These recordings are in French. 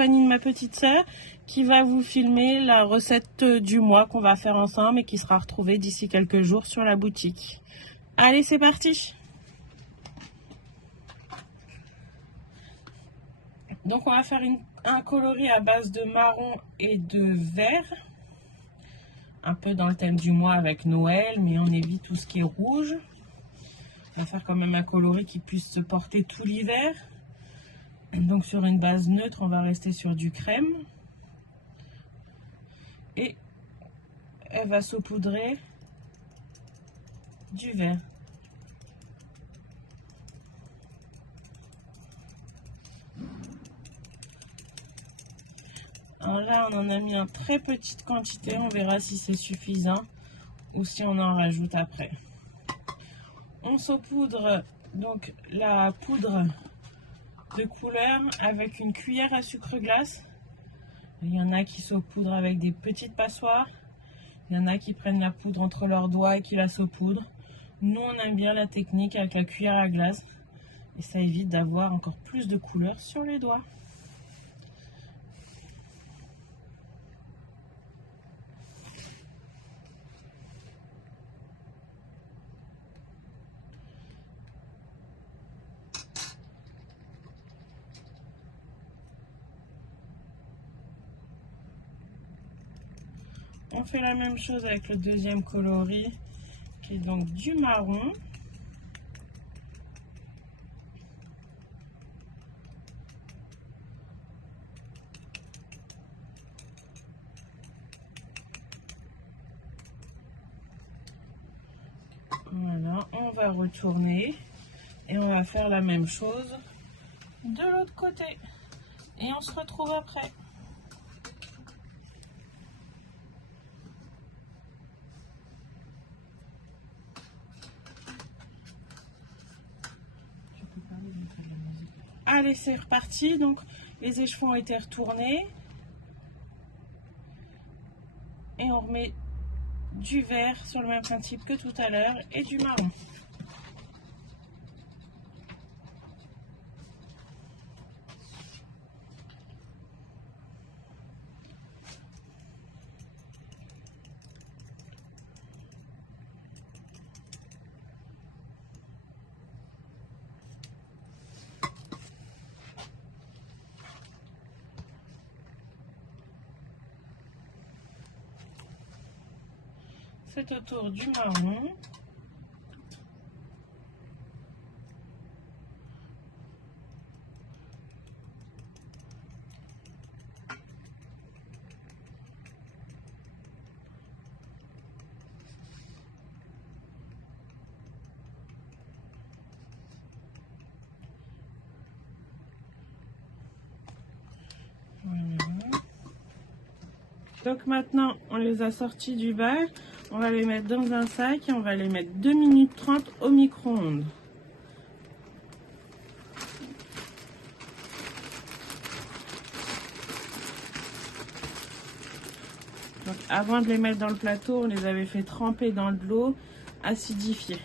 De ma petite sœur qui va vous filmer la recette du mois qu'on va faire ensemble et qui sera retrouvée d'ici quelques jours sur la boutique. Allez, c'est parti! Donc on va faire un coloris à base de marron et de vert, un peu dans le thème du mois avec Noël, mais on évite tout ce qui est rouge. On va faire quand même un coloris qui puisse se porter tout l'hiver. Donc sur une base neutre, on va rester sur du crème. Et elle va saupoudrer du vert. Alors là, on en a mis en très petite quantité. On verra si c'est suffisant ou si on en rajoute après. On saupoudre donc la poudre de couleur avec une cuillère à sucre glace. Il y en a qui saupoudrent avec des petites passoires. Il y en a qui prennent la poudre entre leurs doigts et qui la saupoudrent. Nous, on aime bien la technique avec la cuillère à glace. Et ça évite d'avoir encore plus de couleur sur les doigts. On fait la même chose avec le deuxième coloris qui est donc du marron. Voilà, on va retourner et on va faire la même chose de l'autre côté. Et on se retrouve après. Allez, c'est reparti. Donc les échevins ont été retournés et on remet du vert sur le même principe que tout à l'heure et du marron. C'est au tour du marron. Voilà. Donc maintenant, on les a sortis du bac. On va les mettre dans un sac et on va les mettre 2 minutes 30 au micro-ondes. Donc avant de les mettre dans le plateau, on les avait fait tremper dans de l'eau acidifiée.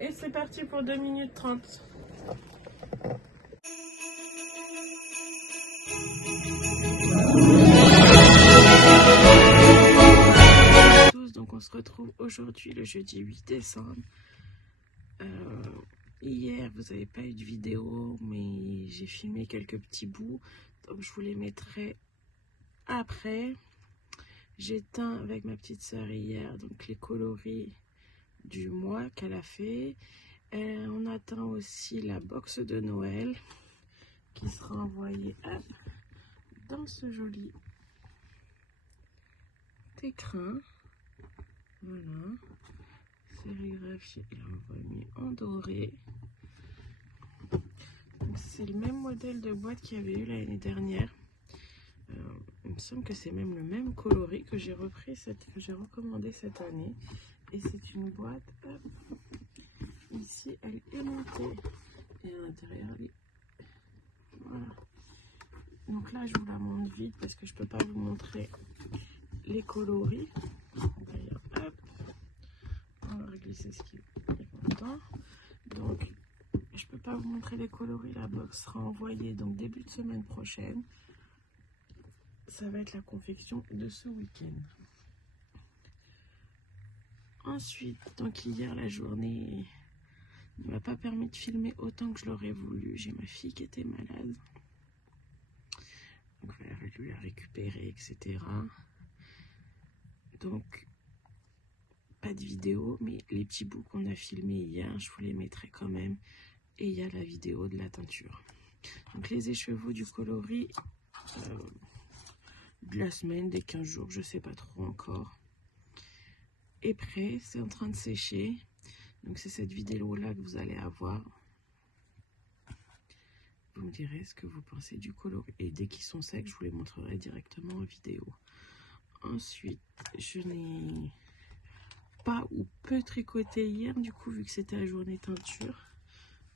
Et c'est parti pour 2 minutes 30. Donc on se retrouve aujourd'hui le jeudi 8 décembre. Hier vous n'avez pas eu de vidéo, mais j'ai filmé quelques petits bouts, donc je vous les mettrai après. J'ai teint avec ma petite sœur hier donc les coloris du mois qu'elle a fait. On a j'attends aussi la box de Noël qui sera envoyée dans ce joli écrin. Voilà, sérigraphié et envoyé en doré. C'est le même modèle de boîte qu'il y avait eu l'année dernière. Il me semble que c'est même le même coloris que j'ai recommandé cette année. Et c'est une boîte. Ici, elle est aimantée. Et à l'intérieur, voilà. Donc là, je vous la montre vite parce que je peux pas vous montrer les coloris. D'ailleurs, hop, on va glisser ce qui est content. Donc, je peux pas vous montrer les coloris. La box sera envoyée donc début de semaine prochaine. Ça va être la confection de ce week-end. Ensuite, donc hier, la journée ne m'a pas permis de filmer autant que je l'aurais voulu. J'ai ma fille qui était malade. Donc, il a fallu la récupérer, etc. Donc, pas de vidéo, mais les petits bouts qu'on a filmés hier, je vous les mettrai quand même. Et il y a la vidéo de la teinture. Donc, les écheveaux du coloris de la semaine, des 15 jours, je sais pas trop encore. Est prêt, c'est en train de sécher. Donc, c'est cette vidéo-là que vous allez avoir. Vous me direz ce que vous pensez du coloris. Et dès qu'ils sont secs, je vous les montrerai directement en vidéo. Ensuite, je n'ai pas ou peu tricoté hier, du coup, vu que c'était la journée teinture.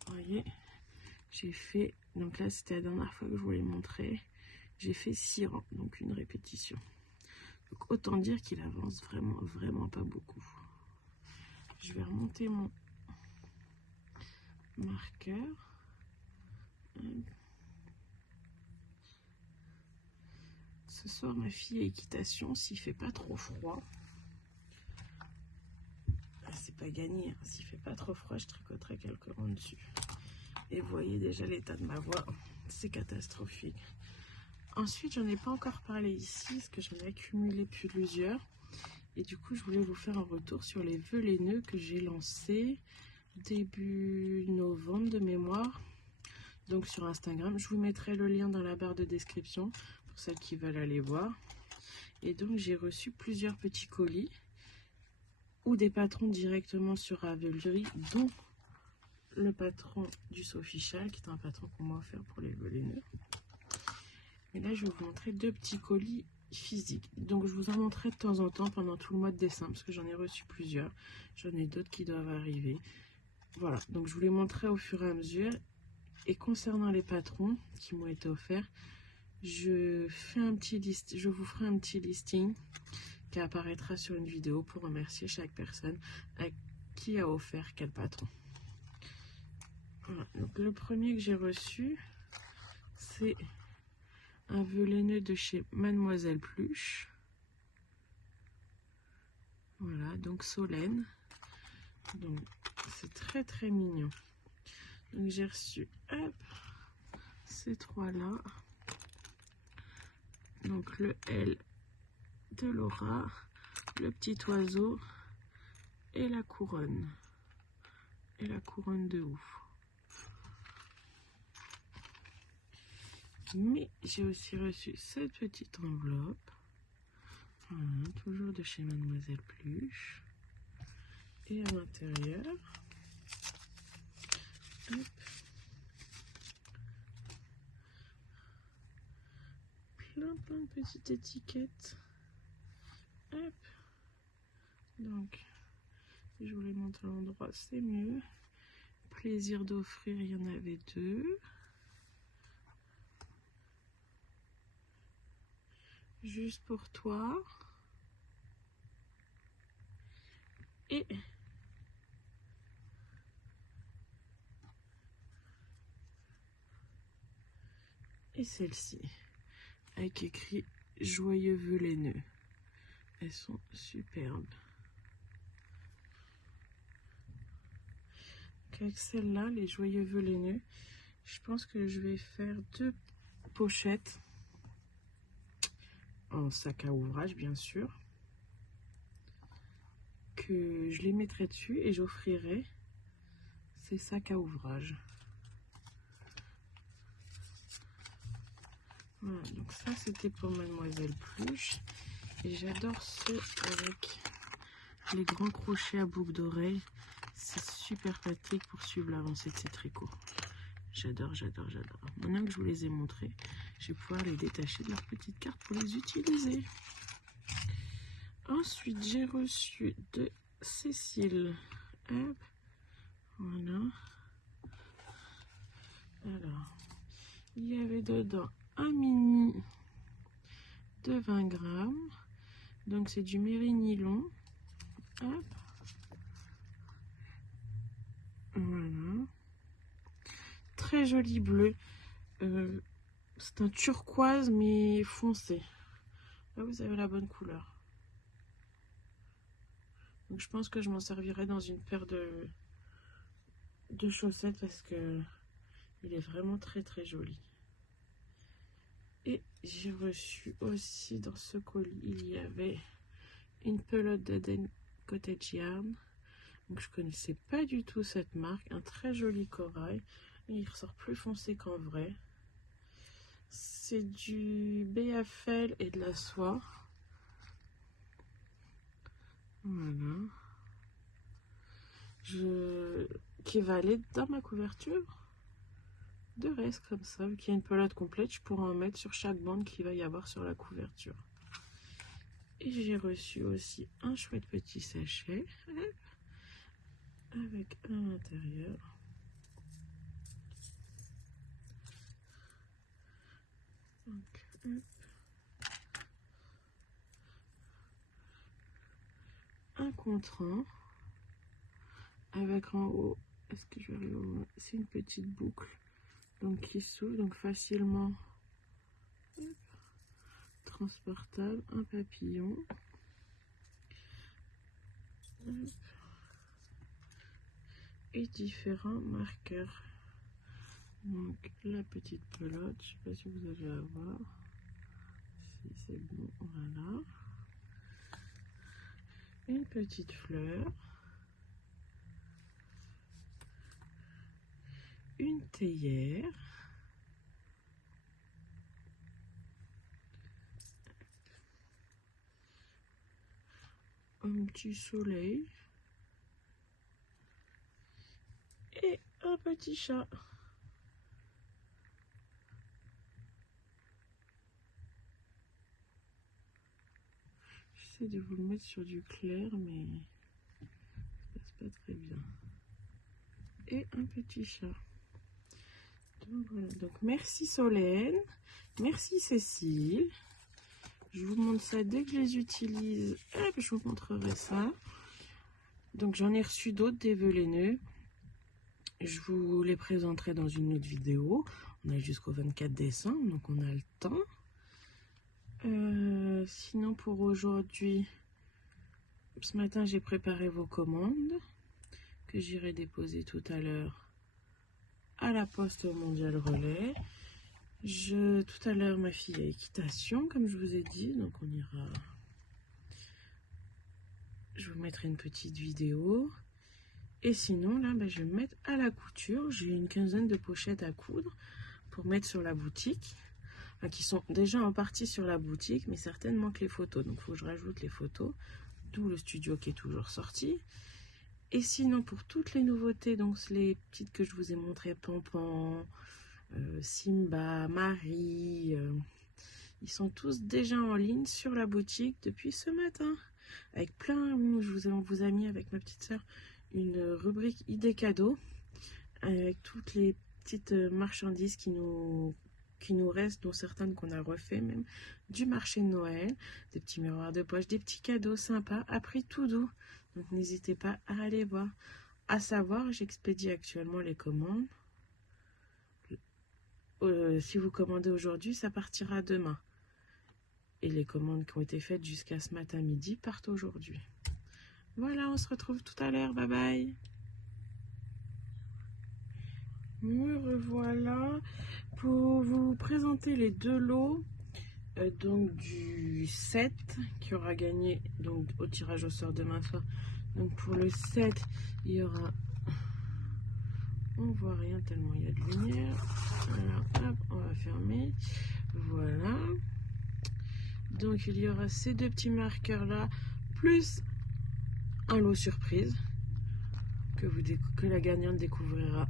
Vous voyez, j'ai fait, donc là, c'était la dernière fois que je vous l'ai montré. J'ai fait 6 rangs, donc une répétition. Donc, autant dire qu'il avance vraiment pas beaucoup. Je vais remonter mon marqueur. Ce soir, ma fille est équitation, s'il fait pas trop froid. C'est pas gagné, hein. S'il fait pas trop froid, je tricoterai quelques rangs dessus. Et vous voyez déjà l'état de ma voix, c'est catastrophique. Ensuite, j'en ai pas encore parlé ici, parce que j'en ai accumulé plusieurs. Et du coup, je voulais vous faire un retour sur les vœux laineux que j'ai lancés début novembre de mémoire. Donc sur Instagram, je vous mettrai le lien dans la barre de description pour celles qui veulent aller voir. Et donc, j'ai reçu plusieurs petits colis ou des patrons directement sur Ravelry, dont le patron du Sofichal, qui est un patron qu'on m'a offert pour les vœux laineux. Et là, je vais vous montrer 2 petits colis physiques. Donc, je vous en montrerai de temps en temps pendant tout le mois de décembre, parce que j'en ai reçu plusieurs. J'en ai d'autres qui doivent arriver. Voilà, donc je vous les montrerai au fur et à mesure. Et concernant les patrons qui m'ont été offerts, je vous ferai un petit listing qui apparaîtra sur une vidéo pour remercier chaque personne à qui a offert quel patron. Voilà, donc le premier que j'ai reçu, c'est un vœu laineux de chez Mademoiselle Pluche. Voilà, donc Solène. Donc c'est très mignon. Donc j'ai reçu ces 3 là. Donc le L de Laura, le petit oiseau et la couronne. Et la couronne de ouf. Mais j'ai aussi reçu cette petite enveloppe. Voilà, toujours de chez Mademoiselle Pluche. Et à l'intérieur, plein de petites étiquettes. Hop. Donc, si je vous les montre à l'endroit, c'est mieux. Plaisir d'offrir, il y en avait 2. Juste pour toi. Et celle-ci, avec écrit joyeux vœux laineux. Elles sont superbes. Avec celle-là, les joyeux vœux laineux, je pense que je vais faire 2 pochettes en sac à ouvrage, bien sûr, que je les mettrai dessus et j'offrirai ces sacs à ouvrage. Voilà, donc ça c'était pour Mademoiselle Pluche. Et j'adore ceux avec les grands crochets à boucle d'oreille. C'est super pratique pour suivre l'avancée de ces tricots. J'adore, j'adore, j'adore. Maintenant que je vous les ai montrés, je vais pouvoir les détacher de leur petite carte pour les utiliser. Ensuite, j'ai reçu de Cécile. Hop, voilà. Alors, il y avait dedans un mini de 20 grammes. Donc, c'est du Mérinylon. Hop. Voilà. Très joli bleu. C'est un turquoise, mais foncé. Là, vous avez la bonne couleur. Donc, je pense que je m'en servirai dans une paire de chaussettes parce que il est vraiment très très joli. Et j'ai reçu aussi dans ce colis, il y avait une pelote d'Eden Cottage Yarn. Donc je connaissais pas du tout cette marque. Un très joli corail. Et il ressort plus foncé qu'en vrai. C'est du BFL et de la soie. Voilà. Qui va aller dans ma couverture de reste comme ça. Vu qu'il y a une pelote complète, je pourrais en mettre sur chaque bande qu'il va y avoir sur la couverture. Et j'ai reçu aussi un chouette petit sachet avec à l'intérieur un contrant avec en haut, est-ce que je vais arriver au moins, c'est une petite boucle donc qui s'ouvre donc facilement transportable, un papillon et différents marqueurs. Donc la petite pelote, je sais pas si vous allez la voir, si c'est bon, voilà. Une petite fleur, une théière, un petit soleil et un petit chat. J'essaie de vous le mettre sur du clair, mais ça passe pas très bien. Et un petit chat. Donc voilà. Donc merci Solène, merci Cécile. Je vous montre ça dès que je les utilise. Hop, je vous montrerai ça. Donc j'en ai reçu d'autres des velaineux. Je vous les présenterai dans une autre vidéo. On a jusqu'au 24 décembre, donc on a le temps. Sinon pour aujourd'hui, ce matin j'ai préparé vos commandes que j'irai déposer tout à l'heure à la poste Mondial Relais. Tout à l'heure ma fille a équitation comme je vous ai dit, donc on ira. Je vous mettrai une petite vidéo. Et sinon là je vais me mettre à la couture. J'ai une quinzaine de pochettes à coudre pour mettre sur la boutique. Qui sont déjà en partie sur la boutique, mais certainement que les photos. Donc, il faut que je rajoute les photos, d'où le studio qui est toujours sorti. Et sinon, pour toutes les nouveautés, donc les petites que je vous ai montrées, Pampan, Simba, Marie, ils sont tous déjà en ligne sur la boutique depuis ce matin. Avec plein, on vous a mis avec ma petite soeur une rubrique idées cadeaux, avec toutes les petites marchandises qui nous restent, dont certaines qu'on a refait même, du marché de Noël, des petits miroirs de poche, des petits cadeaux sympas, à prix tout doux. Donc n'hésitez pas à aller voir. À savoir, j'expédie actuellement les commandes. Si vous commandez aujourd'hui, ça partira demain. Et les commandes qui ont été faites jusqu'à ce matin midi partent aujourd'hui. Voilà, on se retrouve tout à l'heure. Bye bye. Me revoilà pour vous présenter les deux lots donc du 7 qui aura gagné donc au tirage au sort demain soir. Donc pour le 7 il y aura On voit rien tellement il y a de lumière. Alors hop, on va fermer. Voilà. Donc il y aura ces deux petits marqueurs là, plus un lot surprise que la gagnante découvrira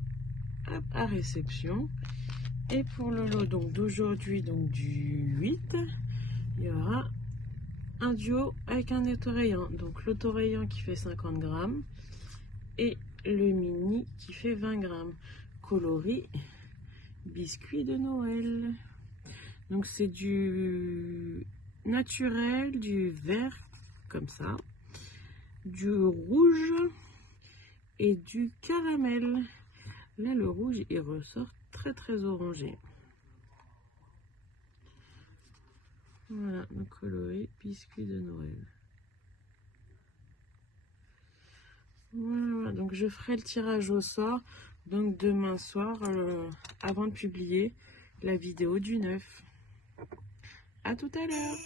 à réception. Et pour le lot donc d'aujourd'hui, donc du 8, il y aura un duo avec un autorayant. Donc l'autorayant qui fait 50 grammes et le mini qui fait 20 grammes. Coloris biscuit de Noël. Donc c'est du naturel, du vert comme ça, du rouge et du caramel. Là le rouge il ressort très orangé. Voilà, donc coloris biscuit de Noël. Voilà, donc je ferai le tirage au sort donc demain soir avant de publier la vidéo du 9. À tout à l'heure.